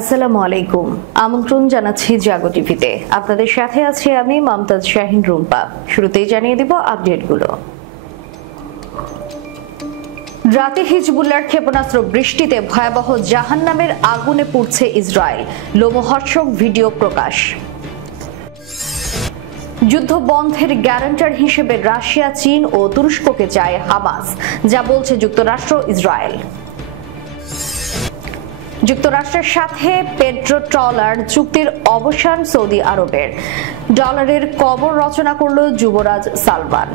আসসালামু আলাইকুম। আমন্ত্রণ জানাচ্ছি জাগো টিভিতে। আপনাদের সাথে আছি আমি মমতাজ শাহিন রুম্পা। শুরুতেই জানিয়ে দিব আপডেটগুলো। রাতে হিজবুল্লাহর ক্ষেপণাস্ত্র বৃষ্টিতে ভয়াবহ জাহান্নামের আগুনে পুড়ছে ইসরায়েল, লোমহর্ষক ভিডিও প্রকাশ। যুদ্ধ বন্ধের গ্যারান্টার হিসেবে রাশিয়া, চীন ও তুরস্ককে চায় হামাস, যা বলছে যুক্তরাষ্ট্র, ইসরায়েল। যুক্তরাষ্ট্রের সাথে পেট্রো ট্রলার চুক্তির অবসান সৌদি আরবের, ডলারের কবর রচনা করল যুবরাজ সালমান।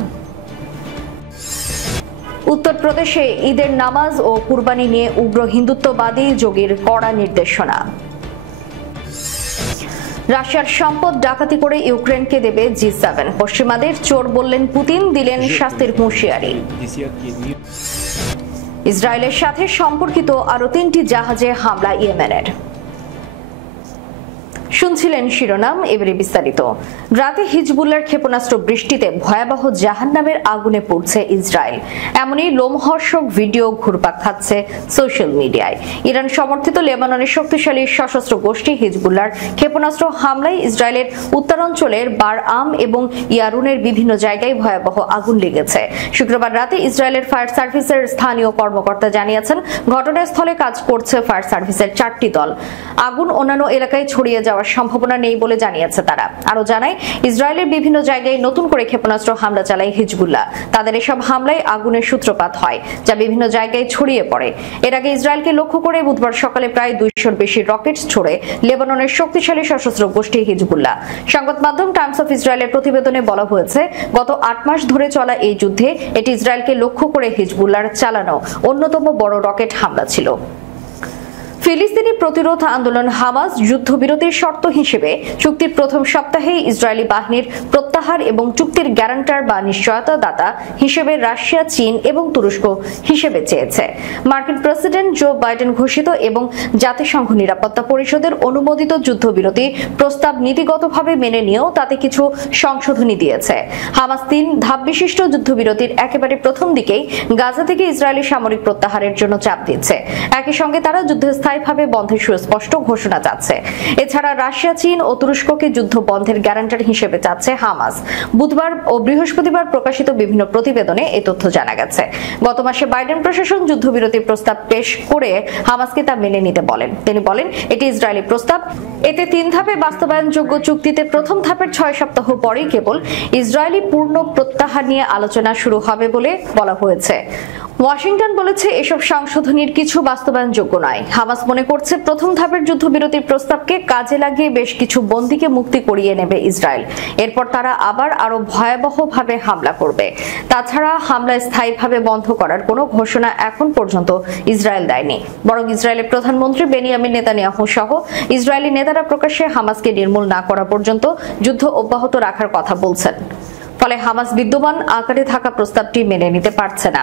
উত্তরপ্রদেশে ঈদের নামাজ ও কুরবানি নিয়ে উগ্র হিন্দুত্ববাদী যোগীর কড়া নির্দেশনা। রাশিয়ার সম্পদ ডাকাতি করে ইউক্রেনকে দেবে G7, পশ্চিমাদের চোর বললেন পুতিন, দিলেন শাস্তির হুঁশিয়ারি। ইসরায়েলের সাথে সম্পর্কিত আরো 3টি জাহাজে হামলা ইয়েমেনের। শুনছিলেন শিরোনাম, এবারে বিস্তারিত। রাতে হিজবুল্লাহর ক্ষেপণাস্ত্র বৃষ্টিতে ভয়াবহ জাহান্নামের আগুনে পুড়ছে ইসরায়েল, এমনই লোমহর্ষক ভিডিও ঘুরপাক খাচ্ছে সোশ্যাল মিডিয়ায়। ইরান সমর্থিত লেবাননের শক্তিশালী সশস্ত্র গোষ্ঠী হিজবুল্লাহর ক্ষেপণাস্ত্র হামলায় ইসরায়েলের উত্তরাঞ্চলের বার-আম এবং ইয়ারুনের বিভিন্ন জায়গায় ভয়াবহ আগুন লেগেছে। শুক্রবার রাতে ইসরায়েলের ফায়ার সার্ভিসের স্থানীয় কর্মকর্তা জানিয়েছেন, ঘটনাস্থলে কাজ করছে ফায়ার সার্ভিসের 4টি দল। আগুন অন্যান্য এলাকায় ছড়িয়ে যাওয়ার সম্ভাবনা নেই বলে জানিয়েছে তারা। আরো জানায়, ইসরায়েলের বিভিন্ন জায়গায় নতুন করে ক্ষেপণাস্ত্র হামলা চালায় হিজবুল্লাহ। তাদের এসব হামলায় আগুনের সূত্রপাত হয়, যা বিভিন্ন জায়গায় ছড়িয়ে পড়ে। এর আগে ইসরায়েলকে লক্ষ্য করে বুধবার সকালে প্রায় 200-র বেশি রকেট ছোড়ে লেবাননের শক্তিশালী সশস্ত্র গোষ্ঠী হিজবুল্লাহ। সংবাদ মাধ্যম টাইমস অফ ইসরায়েলের প্রতিবেদনে বলা হয়েছে, গত 8 মাস ধরে চলা এই যুদ্ধে এটি ইসরায়েলকে লক্ষ্য করে হিজবুল্লাহর চালানো অন্যতম বড় রকেট হামলা ছিল। ফিলিস্তিনি প্রতিরোধ আন্দোলন হামাস যুদ্ধবিরতির শর্ত হিসেবে চুক্তির প্রথম সপ্তাহে ইসরায়েলি বাহিনীর প্রত্যাহার এবং চুক্তির গ্যারান্টার বা নিশ্চয়তা দাতা হিসেবে রাশিয়া, চীন এবং তুরস্ক হিসেবে চেয়েছে। মার্কিন প্রেসিডেন্ট জো বাইডেন ঘোষিত এবং জাতিসংঘ নিরাপত্তা পরিষদের অনুমোদিত যুদ্ধবিরতি প্রস্তাব নীতিগতভাবে মেনে নিয়েও তাতে কিছু সংশোধনী দিয়েছে। হামাস 3 ধাপ বিশিষ্ট যুদ্ধবিরতির একেবারে প্রথম দিকেই গাজা থেকে ইসরায়েলি সামরিক প্রত্যাহারের জন্য চাপ দিচ্ছে। একই সঙ্গে তারা যুদ্ধস্থায়ীভাবে বন্ধের সুস্পষ্ট ঘোষণা চাচ্ছে। এছাড়া রাশিয়া, চীন ও তুরস্ককে যুদ্ধ বন্ধের গ্যারান্টার হিসেবে চাচ্ছে হামাস। বুধবার ও বৃহস্পতিবার প্রকাশিত বিভিন্ন প্রতিবেদনে এই তথ্য জানা গেছে। গত মাসে বাইডেন প্রশাসন যুদ্ধবিরতির প্রস্তাব পেশ করে হামাসকে তা মেনে নিতে বলেন। তিনি বলেন, এটি ইসরায়েলি প্রস্তাব। এতে 3 ধাপে বাস্তবায়নযোগ্য চুক্তিতে প্রথম ধাপের 6 সপ্তাহ পরেই কেবল ইসরায়েলি পূর্ণ প্রত্যাহার নিয়ে আলোচনা শুরু হবে বলে বলা হয়েছে। ওয়াশিংটন বলেছে, এসব সংশোধনীর কিছু বাস্তবায়নযোগ্য নয়। হামাস মনে করছে, প্রথম ধাপের যুদ্ধবিরতির প্রস্তাবকে কাজে লাগিয়ে বেশ কিছু বন্দীকে মুক্তি করিয়ে নেবে ইসরায়েল। এরপর তারা আবার আরো ভয়াবহভাবে হামলা করবে। তাছাড়া হামলা স্থায়ীভাবে বন্ধ করার কোনো ঘোষণা এখন পর্যন্ত ইসরায়েল দেয়নি, বরং ইসরায়েলের প্রধানমন্ত্রী বেনিয়ামিন নেতানিয়াহু সহ ইসরায়েলি নেতারা প্রকাশ্যে হামাসকে নির্মূল না করা পর্যন্ত যুদ্ধ অব্যাহত রাখার কথা বলছেন। ফলে হামাস বিদ্যমান আকারে থাকা প্রস্তাবটি মেনে নিতে পারছে না।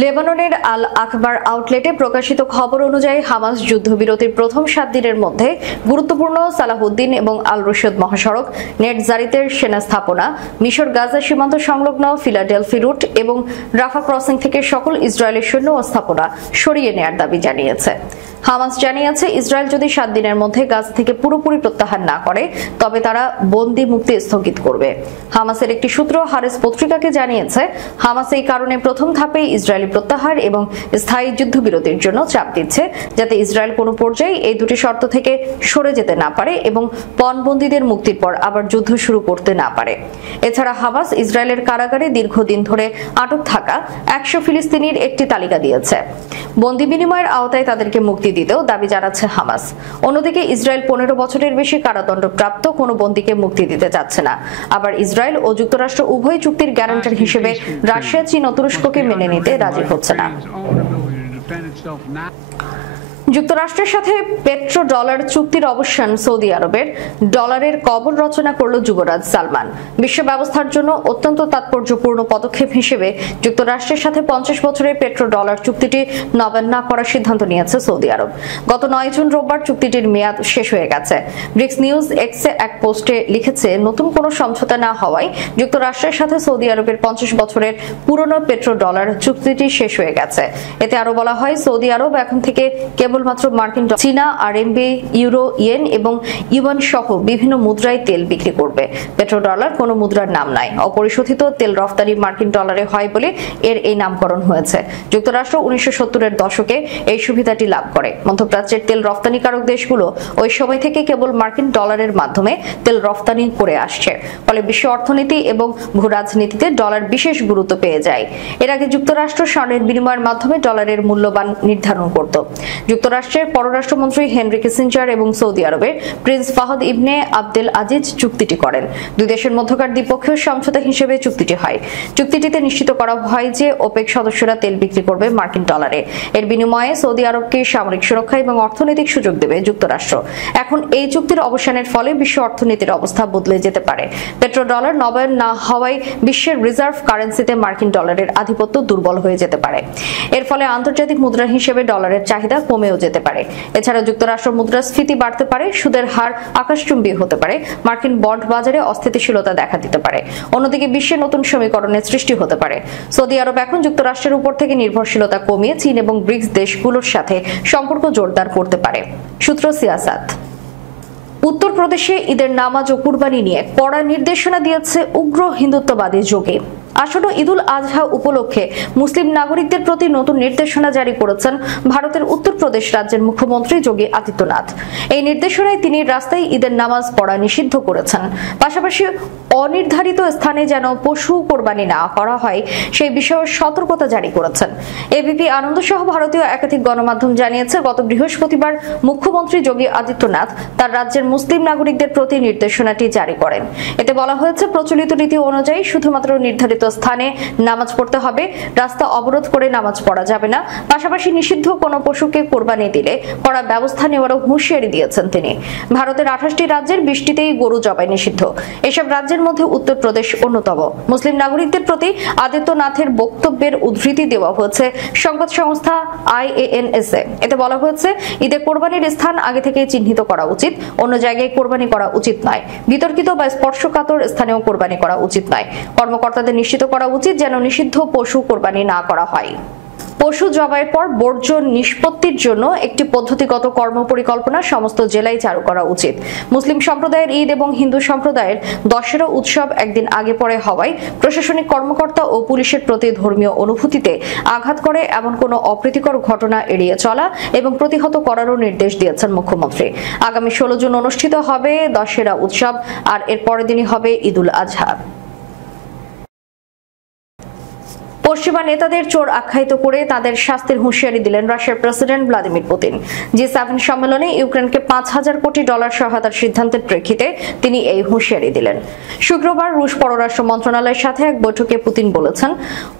লেবাননের আল আখবার আউটলেটে প্রকাশিত খবর অনুযায়ী হামাস যুদ্ধবিরতির প্রথম 7 দিনের মধ্যে গুরুত্বপূর্ণ সালাহুদ্দিন এবং আল রশিদ মহাসড়ক, নেটজারিতের সেনা স্থাপনা, মিশর গাজা সীমান্ত সংলগ্ন ফিলাডেলফি রুট এবং রাফা ক্রসিং থেকে সকল ইসরায়েলি সৈন্য ও স্থাপনা সরিয়ে নেয়ার দাবি জানিয়েছে। হামাস জানিয়েছে, ইসরায়েল যদি 7 দিনের মধ্যে গাজা থেকে পুরোপুরি প্রত্যাহার না করে তবে তারা বন্দী মুক্তি স্থগিত করবে। হামাসের একটি সূত্র হারেস পত্রিকাকে জানিয়েছে, হামাস এই কারণে প্রথম ধাপে ইসরায়েলি প্রত্যাহার এবং স্থায়ী যুদ্ধবিরতির জন্য চাপ দিচ্ছে, যাতে ইসরায়েল কোনো পর্যায়ে এই দুটি শর্ত থেকে সরে যেতে না পারে এবং পণবন্দীদের মুক্তির পর আবার যুদ্ধ শুরু করতে না পারে। এছাড়া হামাস ইসরায়েলের কারাগারে দীর্ঘদিন ধরে আটক থাকা 100 ফিলিস্তিনির একটি তালিকা দিয়েছে। বন্দী বিনিময়ের আওতায় তাদেরকে মুক্তি দিতেও দাবি জানাচ্ছে হামাস। অন্যদিকে ইসরায়েল 15 বছরের বেশি কারাদণ্ডপ্রাপ্ত কোনো বন্দীকে মুক্তি দিতে চাচ্ছে না। আবার ইসরায়েল ও যুক্তরাষ্ট্র উভয় চুক্তির গ্যারান্টার হিসেবে রাশিয়া, চীন ও তুরস্ককে মেনে নিতে রাজি হচ্ছে না। যুক্তরাষ্ট্রের সাথে পেট্রো ডলার চুক্তির অবসান সৌদি আরবের, ডলারের কবর রচনা করল যুবরাজ সালমান। বিশ্ব ব্যবস্থার জন্য অত্যন্ত তাৎপর্যপূর্ণ পদক্ষেপ হিসেবে যুক্তরাষ্ট্রের সাথে 50 বছরের পেট্রো ডলার চুক্তিটি নবায়ন না করার সিদ্ধান্ত নিয়েছে সৌদি আরব। গত 9 জুন রোববার চুক্তিটির মেয়াদ শেষ হয়ে গেছে। ব্রিক্স নিউজ এক্সে এক পোস্টে লিখেছে, নতুন কোনো সমঝোতা না হওয়ায় যুক্তরাষ্ট্রের সাথে সৌদি আরবের 50 বছরের পুরনো পেট্রো ডলার চুক্তিটি শেষ হয়ে গেছে। এতে আরো বলা হয়, সৌদি আরব এখন থেকে কেবল কেবলমাত্র মার্কিন চীনা আরএমবি, ইউরো, ইয়েন এবং ইউয়ান সহ বিভিন্ন মুদ্রায় তেল বিক্রি করবে। পেট্রোডলার কোনো মুদ্রার নাম নাই। অপরিশোধিত তেল রফতানি মার্কিন ডলারে হয় বলে এর এই নামকরণ হয়েছে। যুক্তরাষ্ট্র 1970-এর দশকে এই সুবিধাটি লাভ করে। মধ্যপ্রাচ্যের তেল রফতানিকারক দেশগুলো ওই সময় থেকে কেবল মার্কিন ডলারের মাধ্যমে তেল রফতানি করে আসছে। ফলে বিশ্ব অর্থনীতি এবং ভূরাজনীতিতে ডলার বিশেষ গুরুত্ব পেয়ে যায়। এর আগে যুক্তরাষ্ট্র স্বর্ণের বিনিময়ের মাধ্যমে ডলারের মূল্যবান নির্ধারণ করত। যুক্তরাষ্ট্রের পররাষ্ট্রমন্ত্রী হেনরি কিসিঞ্জার এবং সৌদি আরবের প্রিন্স ফাহাদ ইবনে আবদেল আজিজ চুক্তিটি করেন। দুই দেশের মধ্যকার দ্বিপক্ষীয় সমঝোতা হিসেবে চুক্তিটি হয়। চুক্তিটিতে নিশ্চিত করা হয় যে ওপেক সদস্যরা তেল বিক্রি করবে মার্কিন ডলারে। এর বিনিময়ে সৌদি আরবকে সামরিক সুরক্ষা এবং অর্থনৈতিক সুযোগ দেবে যুক্তরাষ্ট্র। এখন এই চুক্তির অবসানের ফলে বিশ্ব অর্থনীতির অবস্থা বদলে যেতে পারে। পেট্রোডলার নবায়ন না হওয়ায় বিশ্বের রিজার্ভ কারেন্সিতে মার্কিন ডলারের আধিপত্য দুর্বল হয়ে যেতে পারে। এর ফলে আন্তর্জাতিক মুদ্রা হিসেবে ডলারের চাহিদা কমেও যেতে পারে। এছাড়া যুক্তরাষ্ট্র মুদ্রাস্ফীতি বাড়তে পারে, সুদের হার আকাশচুম্বী হতে পারে, মার্কিন বন্ড বাজারে অস্থিতিশীলতা দেখা দিতে পারে। অন্যদিকে বিশ্বে নতুন সমীকরণের সৃষ্টি হতে পারে। সৌদি আরব এখন যুক্তরাষ্ট্রের উপর থেকে নির্ভরশীলতা কমিয়ে চীন এবং ব্রিক্স দেশগুলোর সাথে সম্পর্ক জোরদার করতে পারে। সূত্র সিয়াসাত। উত্তরপ্রদেশে ঈদের নামাজ ও কুরবানি নিয়ে কড়া নির্দেশনা দিয়েছে উগ্র হিন্দুত্ববাদী যোগী। আসন্ন ঈদুল আজহা উপলক্ষে মুসলিম নাগরিকদের প্রতি নতুন নির্দেশনা জারি করেছেন ভারতের উত্তরপ্রদেশ রাজ্যের মুখ্যমন্ত্রী যোগী আদিত্যনাথ। এই নির্দেশনায় তিনি রাস্তায় ঈদের নামাজ পড়া নিষিদ্ধ করেছেন। পাশাপাশি অনির্ধারিত স্থানে যেন পশু কোরবানি না করা হয় সেই বিষয়ে সতর্কতা জারি করেছেন। এবিপি আনন্দ সহ ভারতীয় একাধিক গণমাধ্যম জানিয়েছে, গত বৃহস্পতিবার মুখ্যমন্ত্রী যোগী আদিত্যনাথ তার রাজ্যের মুসলিম নাগরিকদের প্রতি নির্দেশনাটি জারি করেন। এতে বলা হয়েছে, প্রচলিত রীতি অনুযায়ী শুধুমাত্র নির্ধারিত স্থানে নামাজ পড়তে হবে, রাস্তা অবরোধ করে নামাজ পড়া যাবে না। পাশাপাশি নিষিদ্ধ কোনো পশুকে কোরবানি দিলে কড়া ব্যবস্থা নেওয়ারও হুঁশিয়ারি দিয়েছেন তিনি। ভারতের 28টি রাজ্যের 20টিতেই গরু জবাই নিষিদ্ধ। এসব রাজ্যের মধ্যে উত্তরপ্রদেশ অন্যতম। মুসলিম নাগরিকদের প্রতি আদিত্যনাথের বক্তব্যের উদ্ধৃতি দেওয়া হয়েছে সংবাদ সংস্থা IANS-এ। এতে বলা হয়েছে, ঈদে কোরবানির স্থান আগে থেকে চিহ্নিত করা উচিত, অন্য জায়গায় কোরবানি করা উচিত নয়। বিতর্কিত বা স্পর্শকাতর স্থানেও কোরবানি করা উচিত নয়। কর্মকর্তাদের নিশ্চিত করা উচিত যেন নিষিদ্ধ পশু কোরবানি না করা হয়। পশু জবাইয়ের পর বর্জ্য নিষ্পত্তির জন্য একটি পদ্ধতিগত কর্মপরিকল্পনা সমস্ত জেলায় চালু করা উচিত। মুসলিম সম্প্রদায়ের ঈদ এবং হিন্দু সম্প্রদায়ের দশেরা উৎসব একদিন আগে পরে হওয়ায় প্রশাসনিক কর্মকর্তা ও পুলিশের প্রতি ধর্মীয় অনুভূতিতে আঘাত করে এমন কোনো অপ্রীতিকর ঘটনা এড়িয়ে চলা এবং প্রতিহত করারও নির্দেশ দিয়েছেন মুখ্যমন্ত্রী। আগামী 16 জুন অনুষ্ঠিত হবে দশেরা উৎসব, আর এর পরের দিনই হবে ঈদুল আজহা। পশ্চিমা নেতাদের চোর আখ্যায়িত করে তাদের শাস্তির হুঁশিয়ারি দিলেন রাশিয়ার প্রেসিডেন্ট ভ্লাদিমির পুতিন। G7 সম্মেলনে ইউক্রেনকে $5,000 কোটি সহায়তার সিদ্ধান্তের প্রেক্ষিতে তিনি এই হুঁশিয়ারি দিলেন। শুক্রবার রুশ পররাষ্ট্র মন্ত্রণালয়ের সাথে এক বৈঠকে পুতিন বলেছেন,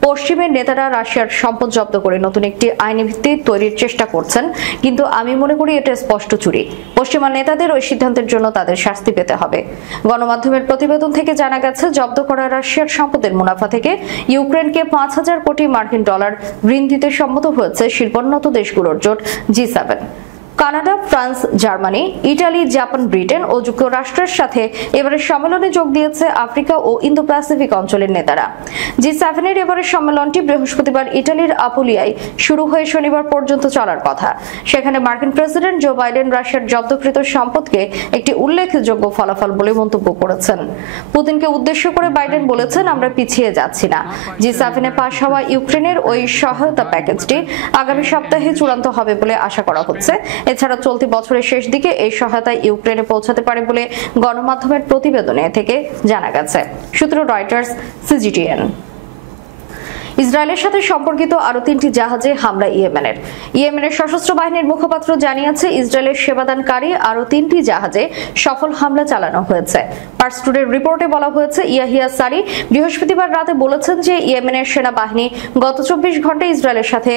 পশ্চিমের নেতারা রাশিয়ার সম্পদ জব্দ করে নতুন একটি আইনি ভিত্তি তৈরির চেষ্টা করছেন, কিন্তু আমি মনে করি এটা স্পষ্ট চুরি। পশ্চিমা নেতাদের ওই সিদ্ধান্তের জন্য তাদের শাস্তি পেতে হবে। গণমাধ্যমের প্রতিবেদন থেকে জানা গেছে, জব্দ করা রাশিয়ার সম্পদের মুনাফা থেকে ইউক্রেনকে $5,000 কোটি ঋণ দিতে সম্মত হয়েছে শিল্পোন্নত দেশগুলোর জোট G7। Canada, France, Germany, Italy, Japan, Britain ও যুক্তরাষ্ট্রের সাথে এবারের সম্মেলনে যোগ দিয়েছে আফ্রিকা ও ইন্দো প্যাসিফিক অঞ্চলের নেতারা। G7 এর এবারের সম্মেলনটি বৃহস্পতিবার ইটালির আপুলিয়ায় শুরু হয়ে শনিবার পর্যন্ত চলার কথা। সেখানে মার্কিন প্রেসিডেন্ট জো বাইডেন রাশিয়ার জব্দকৃত সম্পদকে একটি উল্লেখযোগ্য ফলাফল বলে মন্তব্য করেছেন। পুতিনকে উদ্দেশ্য করে বাইডেন বলেছেন, আমরা পিছিয়ে যাচ্ছি না। G7 এ পাশ হওয়া ইউক্রেনের ওই সহায়তা প্যাকেজটি আগামী সপ্তাহে চূড়ান্ত হবে বলে আশা করা হচ্ছে। এছাড়া চলতি বছরের শেষ দিকে এই সহায়তা ইউক্রেনে পৌঁছাতে পারে বলে গণমাধ্যমের প্রতিবেদনে থেকে জানা গেছে। সূত্র রয়টার্স, CGTN। ইসরায়েলের সাথে সম্পর্কিত আরো 3টি জাহাজে হামলা ইয়েমেনের সশস্ত্র বাহিনীর মুখপাত্র জানিয়েছে, ইসরায়েলের সেবাদানকারী আরো 3টি জাহাজে সফল হামলা চালানো হয়েছে। পার্স টুডের রিপোর্টে বলা হয়েছে, ইয়াহিয়া সারি বৃহস্পতিবার রাতে বলেছেন যে ইয়েমেনের সেনাবাহিনী গত 24 ঘন্টায় ইসরায়েলের সাথে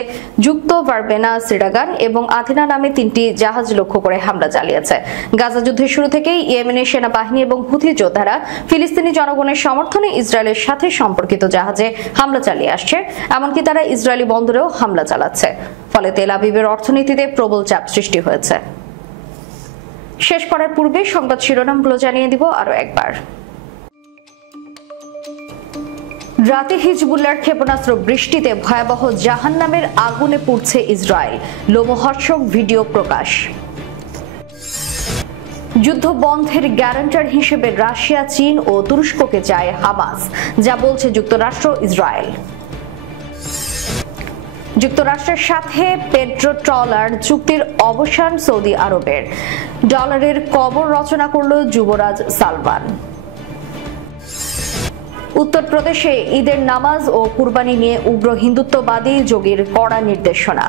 যুক্ত ভারবেনা, সিরাগান এবং আথেনা নামে 3টি জাহাজ লক্ষ্য করে হামলা চালিয়েছে। গাজা যুদ্ধের শুরু থেকেই ইয়েমেনের সেনাবাহিনী এবং হুথি যোদ্ধারা ফিলিস্তিনি জনগণের সমর্থনে ইসরায়েলের সাথে সম্পর্কিত জাহাজে হামলা চালিয়ে আসছে। এমনকি তারা ইসরায়েলি বন্দরেও হামলা চালাচ্ছে। ফলে তেল আবিবের অর্থনীতিতে প্রবল চাপ সৃষ্টি হয়েছে। শেষ করার পূর্বে সংবাদ শিরোনামগুলো জানিয়ে দিব আরো একবার। রাতে হিজবুল্লাহর ক্ষেপণাস্ত্র বৃষ্টিতে ভয়াবহ জাহান্নামের আগুনে পুড়ছে ইসরায়েল, লোমহর্ষক ভিডিও প্রকাশ। যুদ্ধ বন্ধের গ্যারান্টার হিসেবে রাশিয়া, চীন ও তুরস্ককে চায় হামাস, যা বলছে যুক্তরাষ্ট্র, ইসরায়েল। যুক্তরাষ্ট্রের সাথে পেট্রো ট্রলার চুক্তির অবসান সৌদি আরবের, ডলারের কবর রচনা করল যুবরাজ সালমান। উত্তরপ্রদেশে ঈদের নামাজ ও কুরবানি নিয়ে উগ্র হিন্দুত্ববাদী যোগীর কড়া নির্দেশনা।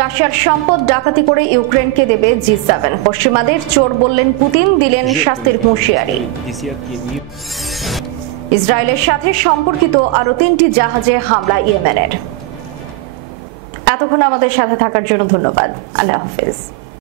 রাশিয়ার সম্পদ ডাকাতি করে ইউক্রেনকে দেবে G7, পশ্চিমাদের চোর বললেন পুতিন, দিলেন শাস্তির হুঁশিয়ারি। ইসরায়েলের সাথে সম্পর্কিত আরো 3টি জাহাজে হামলা ইয়েমেনের। এতক্ষণ আমাদের সাথে থাকার জন্য ধন্যবাদ। আল্লাহ হাফেজ।